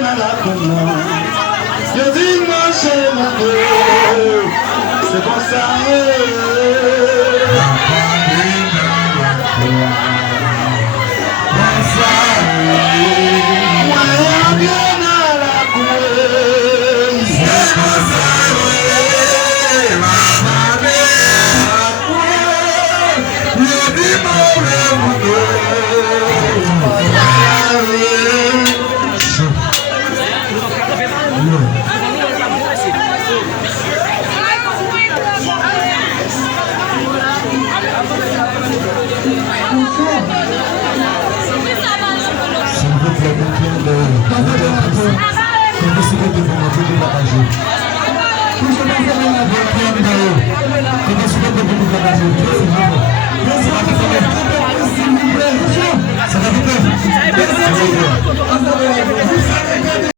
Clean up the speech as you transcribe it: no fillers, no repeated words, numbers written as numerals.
dans la commande. Je dis manger mon Dieu, c'est comme ça. Thank you.